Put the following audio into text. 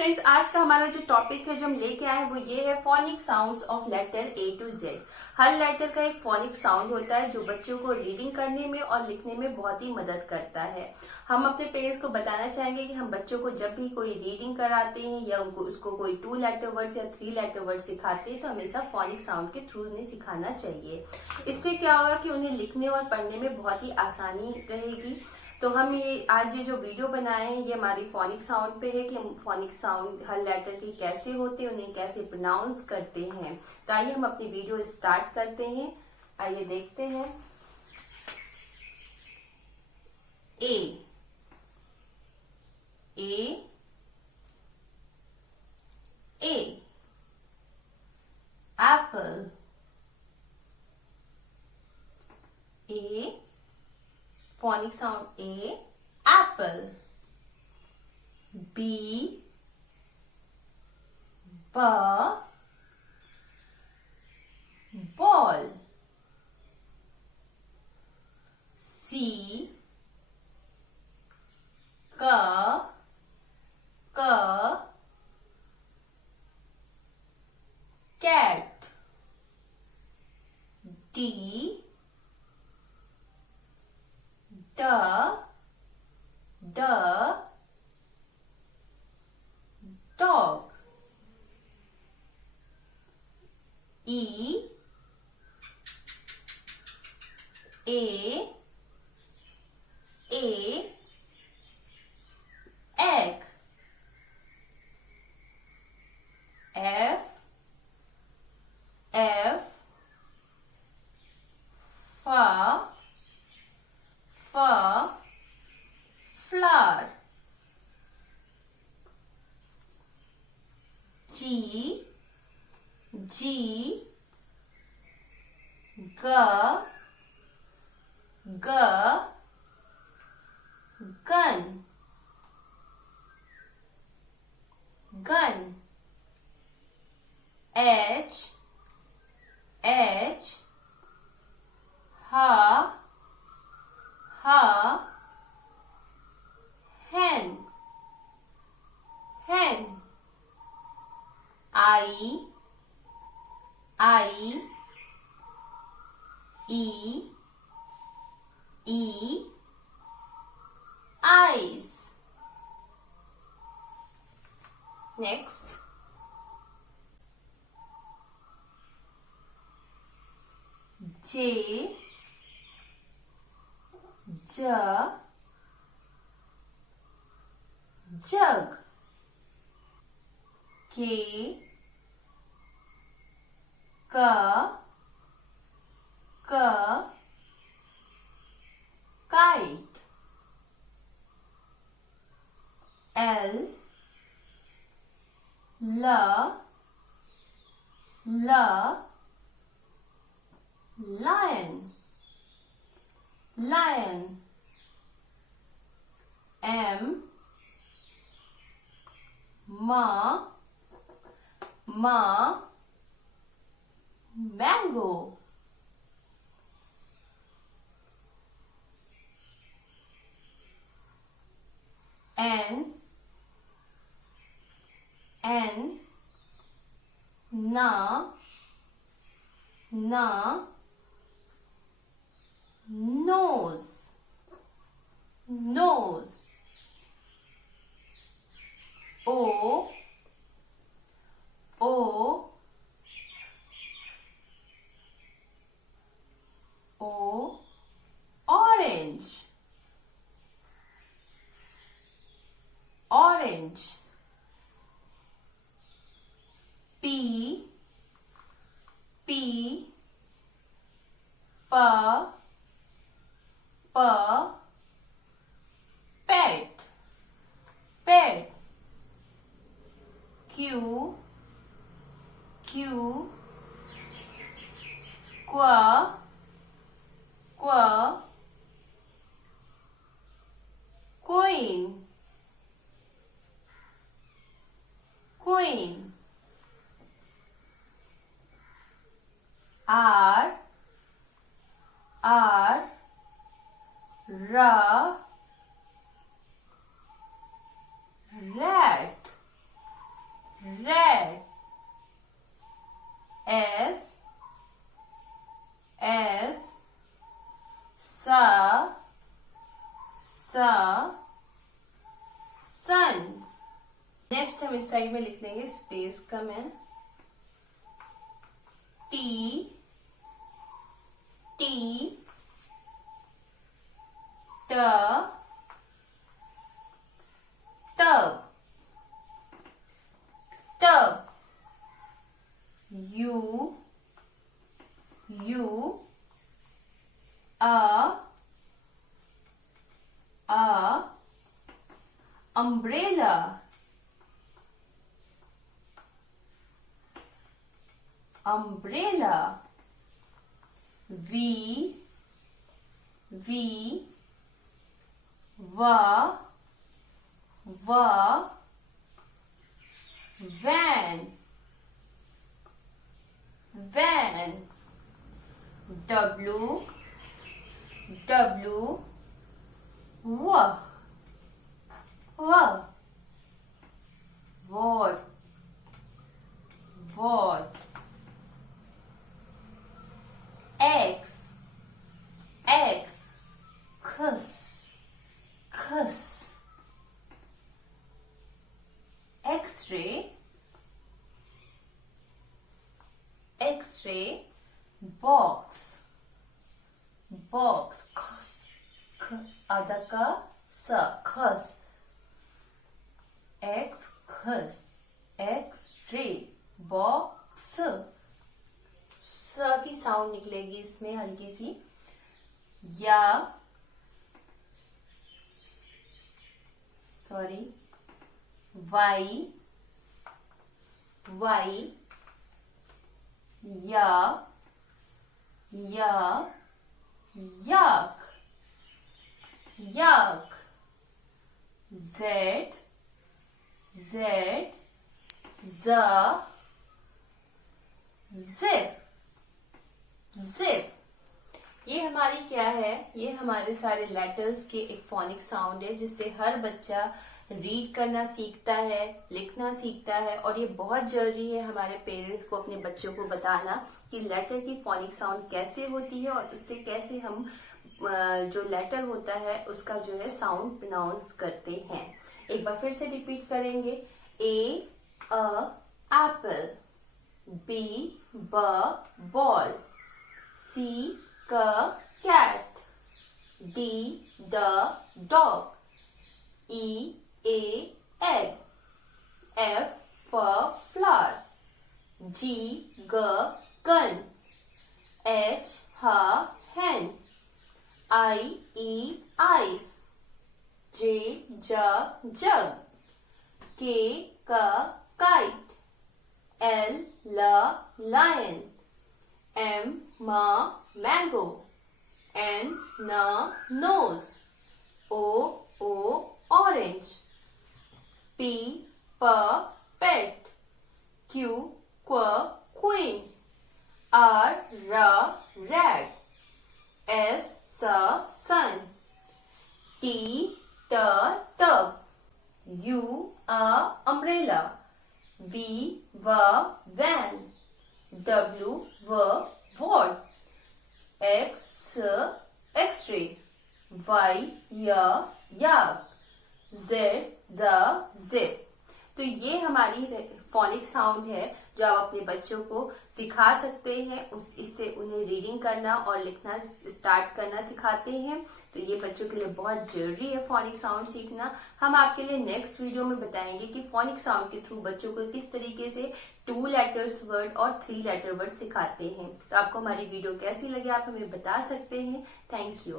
Friends, आज का हमारा जो टॉपिक है जो हम लेके आए वो ये है phonic sounds of letter A to Z. हर लेटर का एक फोनिक साउंड होता है जो बच्चों को रीडिंग करने में और लिखने में बहुत ही मदद करता है। हम अपने पेरेंट्स को बताना चाहेंगे कि हम बच्चों को जब भी कोई रीडिंग कराते हैं या उसको कोई 2 लेटर वर्ड्स या 3 लेटर वर्ड सिखाते हैं तो हमेशा फोनिक साउंड के थ्रू उन्हें सिखाना चाहिए। इससे क्या होगा कि उन्हें लिखने और पढ़ने में बहुत ही आसानी रहेगी। तो हम ये आज ये जो वीडियो बनाए हैं ये हमारी फोनिक साउंड पे है कि हम फोनिक साउंड हर लेटर के कैसे होते हैं, उन्हें कैसे प्रोनाउंस करते हैं। तो आइए हम अपनी वीडियो स्टार्ट करते हैं। आइए देखते हैं। A A A apple A phonic sound A, apple. B, ball. C, cat. D, dog. E, egg. F, flower. G, gun. H, hen. I, eyes. Next. J, jug. K, kite. L, lion. M, mango. N, nose. O, orange. P, pet. Q, queen. R, rat. Next हम इस side में लिख लेंगे space कम है, T T ट tub tub, you a umbrella, umbrella, v va van, van, w what, x cuss, x-ray, box, आधा का स, खस, एक्स-रे, बॉक्स, स की साउंड निकलेगी इसमें हल्की सी, या वाई, yak, z, zip, ये हमारी क्या है, ये हमारे सारे लेटर्स के एक फोनिक साउंड है जिससे हर बच्चा रीड करना सीखता है, लिखना सीखता है। और ये बहुत जरूरी है हमारे पेरेंट्स को अपने बच्चों को बताना कि लेटर की फोनिक साउंड कैसे होती है और उससे कैसे हम जो लेटर होता है उसका जो है साउंड प्रोनाउंस करते हैं। एक बार फिर से रिपीट करेंगे, ए Apple, B ball, C cat, D dog, E egg, F flower, G gun, H hen, I ice, J jug, K kite, L lion, M mango, N nose, O orange, P pet, Q queen, R rat, S sun, T tub, U umbrella, V van, W what, X x-ray, Y yak, Z zip। तो ये हमारी phonic sound है जो आप अपने बच्चों को सिखा सकते हैं, इससे उन्हें रीडिंग करना और लिखना स्टार्ट करना सिखाते हैं। तो ये बच्चों के लिए बहुत जरूरी है फोनिक साउंड सीखना। हम आपके लिए नेक्स्ट वीडियो में बताएंगे कि फोनिक साउंड के थ्रू बच्चों को किस तरीके से 2 लेटर्स वर्ड और 3 लेटर वर्ड सिखाते हैं। तो आपको हमारी वीडियो कैसी लगी आप हमें बता सकते हैं। Thank you.